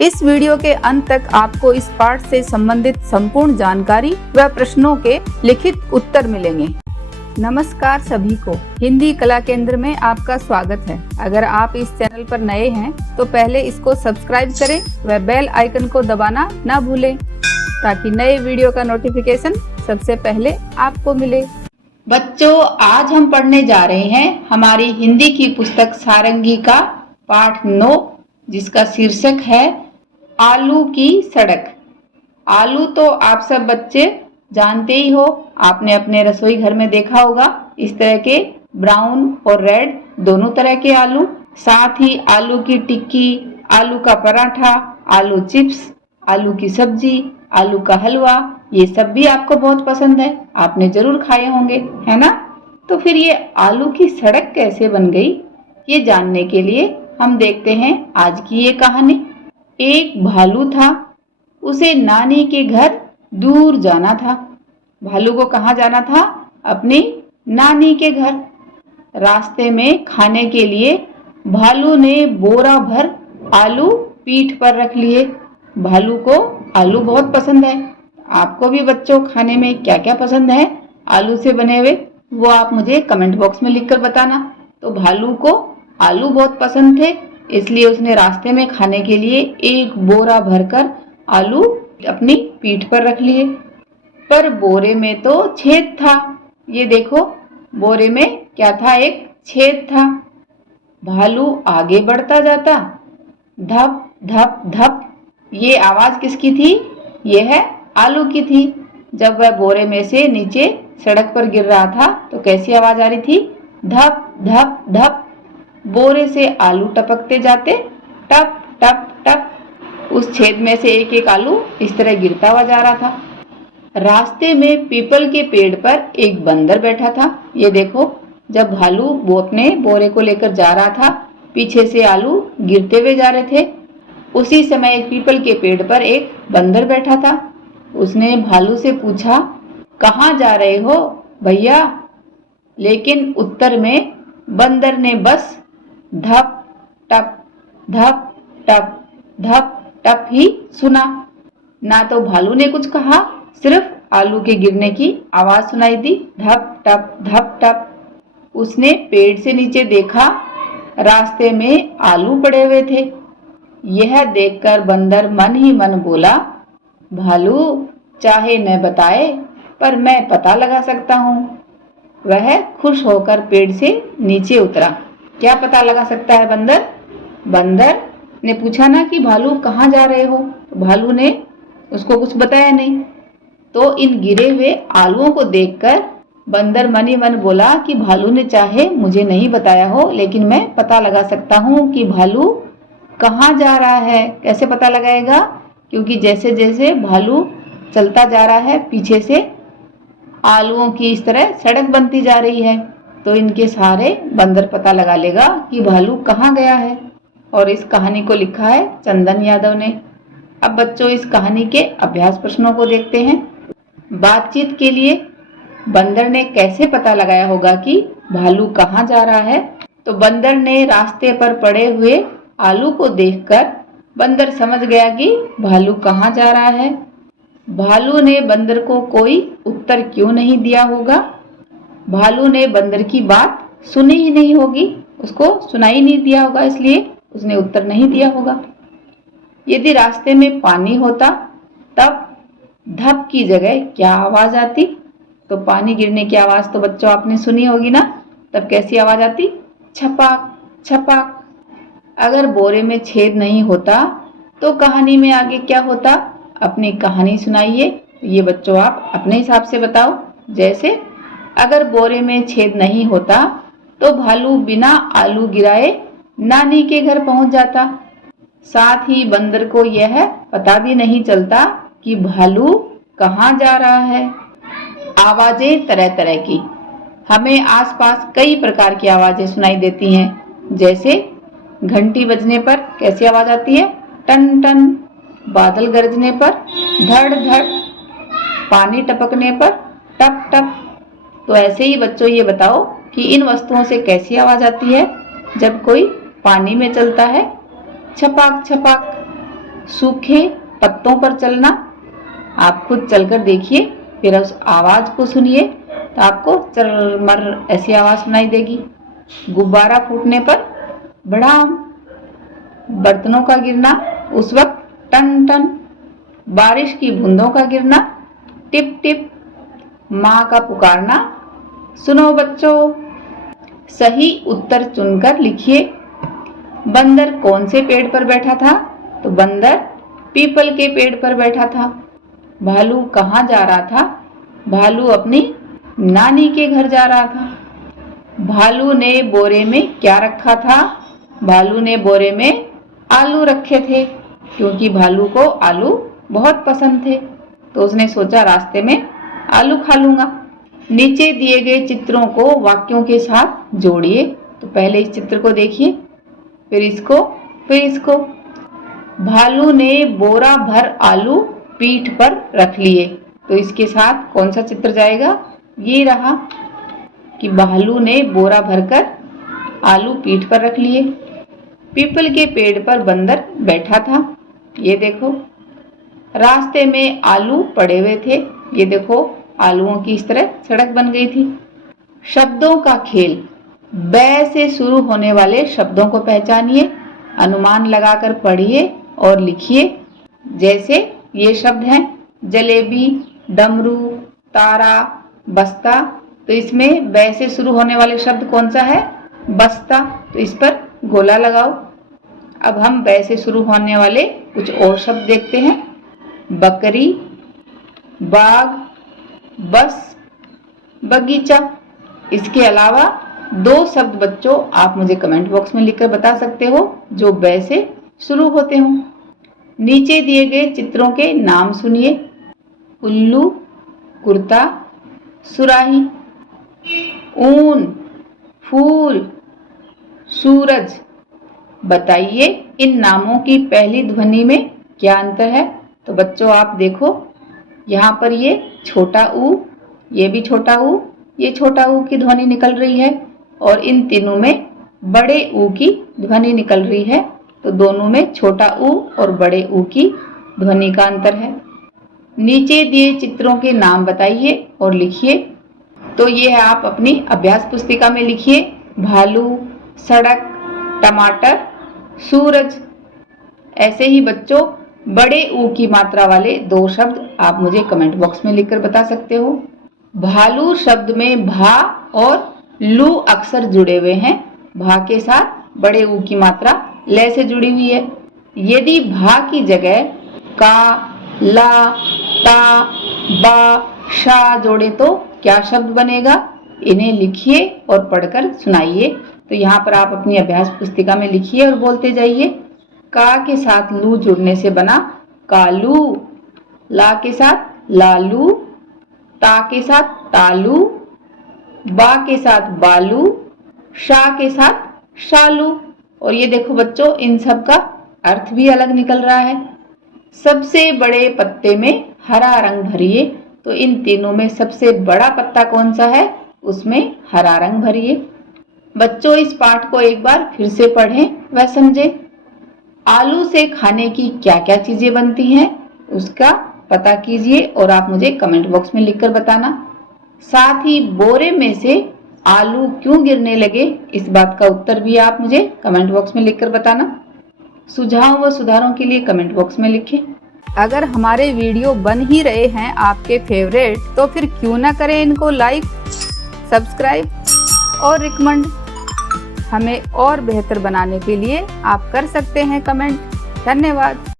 इस वीडियो के अंत तक आपको इस पाठ से संबंधित संपूर्ण जानकारी व प्रश्नों के लिखित उत्तर मिलेंगे। नमस्कार सभी को, हिंदी कला केंद्र में आपका स्वागत है। अगर आप इस चैनल पर नए हैं तो पहले इसको सब्सक्राइब करें व बेल आइकन को दबाना न भूलें ताकि नए वीडियो का नोटिफिकेशन सबसे पहले आपको मिले। बच्चों, आज हम पढ़ने जा रहे हैं हमारी हिंदी की पुस्तक सारंगी का पाठ 9, जिसका शीर्षक है आलू की सड़क। आलू तो आप सब बच्चे जानते ही हो, आपने अपने रसोई घर में देखा होगा। इस तरह के ब्राउन और रेड दोनों तरह के आलू, साथ ही आलू की टिक्की, आलू का पराठा, आलू चिप्स, आलू की सब्जी, आलू का हलवा, ये सब भी आपको बहुत पसंद है, आपने जरूर खाए होंगे, है ना। तो फिर ये आलू की सड़क कैसे बन गई, ये जानने के लिए हम देखते हैं आज की ये कहानी। एक भालू था, उसे नानी के घर दूर जाना था। भालू को कहाँ जाना था? अपनी नानी के घर। रास्ते में खाने के लिए भालू ने बोरा भर आलू पीठ पर रख लिए। भालू को आलू बहुत पसंद है। आपको भी बच्चों खाने में क्या क्या पसंद है आलू से बने हुए, वो आप मुझे कमेंट बॉक्स में लिखकर बताना। तो भालू को आलू बहुत पसंद थे, इसलिए उसने रास्ते में खाने के लिए एक बोरा भरकर आलू अपनी पीठ पर रख लिए। पर बोरे में तो छेद था। ये देखो, बोरे में क्या था? एक छेद था। भालू आगे बढ़ता जाता। धप धप धप, ये आवाज किसकी थी? यह आलू की थी। जब वह बोरे में से नीचे सड़क पर गिर रहा था तो कैसी आवाज आ रही थी? धप धप धप। बोरे से आलू टपकते जाते, टप टप टप। उस छेद में से एक एक आलू इस तरह गिरता हुआ जा रहा था। रास्ते में पीपल के पेड़ पर एक बंदर बैठा था। ये देखो, जब भालू वो अपने बोरे को लेकर जा रहा था, पीछे से आलू गिरते हुए जा रहे थे। उसी समय एक पीपल के पेड़ पर एक बंदर बैठा था। उसने भालू से पूछा, कहाँ जा रहे हो भैया? लेकिन उत्तर में बंदर ने बस धप टप धप टप धप टप ही सुना। ना तो भालू ने कुछ कहा, सिर्फ आलू के गिरने की आवाज सुनाई दी, धप टप धप टप। उसने पेड़ से नीचे देखा, रास्ते में आलू पड़े हुए थे। यह देखकर बंदर मन ही मन बोला, भालू चाहे न बताए पर मैं पता लगा सकता हूँ। वह खुश होकर पेड़ से नीचे उतरा। क्या पता लगा सकता है बंदर? बंदर ने पूछा ना कि भालू कहाँ जा रहे हो? भालू ने उसको कुछ बताया नहीं। तो इन गिरे हुए आलूओं को देखकर बंदर मन ही मन बोला कि भालू ने चाहे मुझे नहीं बताया हो, लेकिन मैं पता लगा सकता हूँ कि भालू कहाँ जा रहा है। कैसे पता लगाएगा? क्योंकि जैसे जैसे भालू चलता जा रहा है, पीछे से आलूओं की इस तरह सड़क बनती जा रही है, तो इनके सहारे बंदर पता लगा लेगा कि भालू कहाँ गया है। और इस कहानी को लिखा है चंदन यादव ने। अब बच्चों, इस कहानी के अभ्यास प्रश्नों को देखते हैं। बातचीत के लिए बंदर ने कैसे पता लगाया होगा कि भालू कहाँ जा रहा है? तो बंदर ने रास्ते पर पड़े हुए आलू को देखकर बंदर समझ गया कि भालू कहाँ जा रहा है। भालू ने बंदर को कोई उत्तर क्यों नहीं दिया होगा? भालू ने बंदर की बात सुनी ही नहीं होगी, उसको सुनाई नहीं दिया होगा, इसलिए उसने उत्तर नहीं दिया होगा। यदि रास्ते में पानी होता तब धप की जगह क्या आवाज आती? तो पानी गिरने की आवाज तो बच्चों आपने सुनी होगी ना, तब कैसी आवाज आती? छपाक छपाक। अगर बोरे में छेद नहीं होता तो कहानी में आगे क्या होता? अपनी कहानी सुनाइए। ये बच्चों आप अपने हिसाब से बताओ। जैसे अगर बोरे में छेद नहीं होता तो भालू बिना आलू गिराए नानी के घर पहुंच जाता। साथ ही बंदर को यह पता भी नहीं चलता कि भालू कहाँ जा रहा है। आवाजें तरह तरह की, हमें आसपास कई प्रकार की आवाजें सुनाई देती हैं। जैसे घंटी बजने पर कैसी आवाज आती है? टन टन। बादल गरजने पर धड़ धड़। पानी टपकने पर टप टप। तो ऐसे ही बच्चों ये बताओ कि इन वस्तुओं से कैसी आवाज आती है जब कोई पानी में चलता है? छपाक छपाक। सूखे पत्तों पर चलना। आप खुद चलकर देखिए, फिर उस आवाज को सुनिए तो आपको चरमर ऐसी आवाज सुनाई देगी। गुब्बारा फूटने पर भड़ाम, बर्तनों का गिरना उस वक्त टन टन, बारिश की बूंदों का गिरना टिप टिप, माँ का पुकारना। सुनो बच्चों, सही उत्तर चुनकर लिखिए। बंदर कौन से पेड़ पर बैठा था? तो बंदर पीपल के पेड़ पर बैठा था। भालू कहाँ जा रहा था? भालू अपनी नानी के घर जा रहा था। भालू ने बोरे में क्या रखा था? भालू ने बोरे में आलू रखे थे, क्योंकि भालू को आलू बहुत पसंद थे, तो उसने सोचा रास्ते में आलू खा लूंगा। नीचे दिए गए चित्रों को वाक्यों के साथ जोड़िए। तो पहले इस चित्र को देखिए, फिर इसको, फिर इसको। भालू ने बोरा भर आलू पीठ पर रख लिए, तो इसके साथ कौन सा चित्र जाएगा? ये रहा कि भालू ने बोरा भरकर आलू पीठ पर रख लिए। पीपल के पेड़ पर बंदर बैठा था, ये देखो। रास्ते में आलू पड़े हुए थे, ये देखो आलूओं की इस तरह सड़क बन गई थी। शब्दों का खेल, बै से शुरू होने वाले शब्दों को पहचानिए, अनुमान लगाकर पढ़िए और लिखिए। जैसे ये शब्द हैं जलेबी, डमरू, तारा, बस्ता, तो इसमें बै से शुरू होने वाले शब्द कौन सा है? बस्ता, तो इस पर गोला लगाओ। अब हम बै से शुरू होने वाले कुछ और शब्द देखते हैं। बकरी, बाग, बस, बगीचा। इसके अलावा 2 शब्द बच्चों आप मुझे कमेंट बॉक्स में लिखकर बता सकते हो जो बै से शुरू होते हों। नीचे दिए गए चित्रों के नाम सुनिए। उल्लू, कुर्ता, सुराही, ऊन, फूल, सूरज। बताइए इन नामों की पहली ध्वनि में क्या अंतर है? तो बच्चों आप देखो, यहाँ पर ये छोटा ऊ, ये भी छोटा ऊ, ये छोटा ऊ की ध्वनि निकल रही है, और इन तीनों में बड़े ऊ की ध्वनि निकल रही है। तो दोनों में छोटा ऊ और बड़े ऊ की ध्वनि का अंतर है। नीचे दिए चित्रों के नाम बताइए और लिखिए। तो ये है, आप अपनी अभ्यास पुस्तिका में लिखिए। भालू, सड़क, टमाटर, सूरज। ऐसे ही बच्चों बड़े ऊ की मात्रा वाले 2 शब्द आप मुझे कमेंट बॉक्स में लिखकर बता सकते हो। भालू शब्द में भा और लू अक्षर जुड़े हुए हैं। भा के साथ बड़े ऊ की मात्रा ले से जुड़ी हुई है। यदि भा की जगह का, ला, ता, बा, शा जोड़े तो क्या शब्द बनेगा? इन्हें लिखिए और पढ़कर सुनाइए। तो यहाँ पर आप अपनी अभ्यास पुस्तिका में लिखिए और बोलते जाइए। का के साथ लू जुड़ने से बना कालू, ला के साथ लालू, ता के साथ तालू, बा के साथ बालू, शा के साथ शालू। और ये देखो बच्चों, इन सब का अर्थ भी अलग निकल रहा है। सबसे बड़े पत्ते में हरा रंग भरिए। तो इन तीनों में सबसे बड़ा पत्ता कौन सा है? उसमें हरा रंग भरिए। बच्चों इस पाठ को एक बार फिर से पढ़ें व समझें। आलू से खाने की क्या क्या चीजें बनती हैं उसका पता कीजिए और आप मुझे कमेंट बॉक्स में लिखकर बताना। साथ ही बोरे में से आलू क्यों गिरने लगे, इस बात का उत्तर भी आप मुझे कमेंट बॉक्स में लिखकर बताना। सुझाव व सुधारों के लिए कमेंट बॉक्स में लिखें। अगर हमारे वीडियो बन ही रहे हैं आपके फेवरेट, तो फिर क्यों ना करें इनको लाइक, सब्सक्राइब और रिकमेंड। हमें और बेहतर बनाने के लिए आप कर सकते हैं कमेंट। धन्यवाद।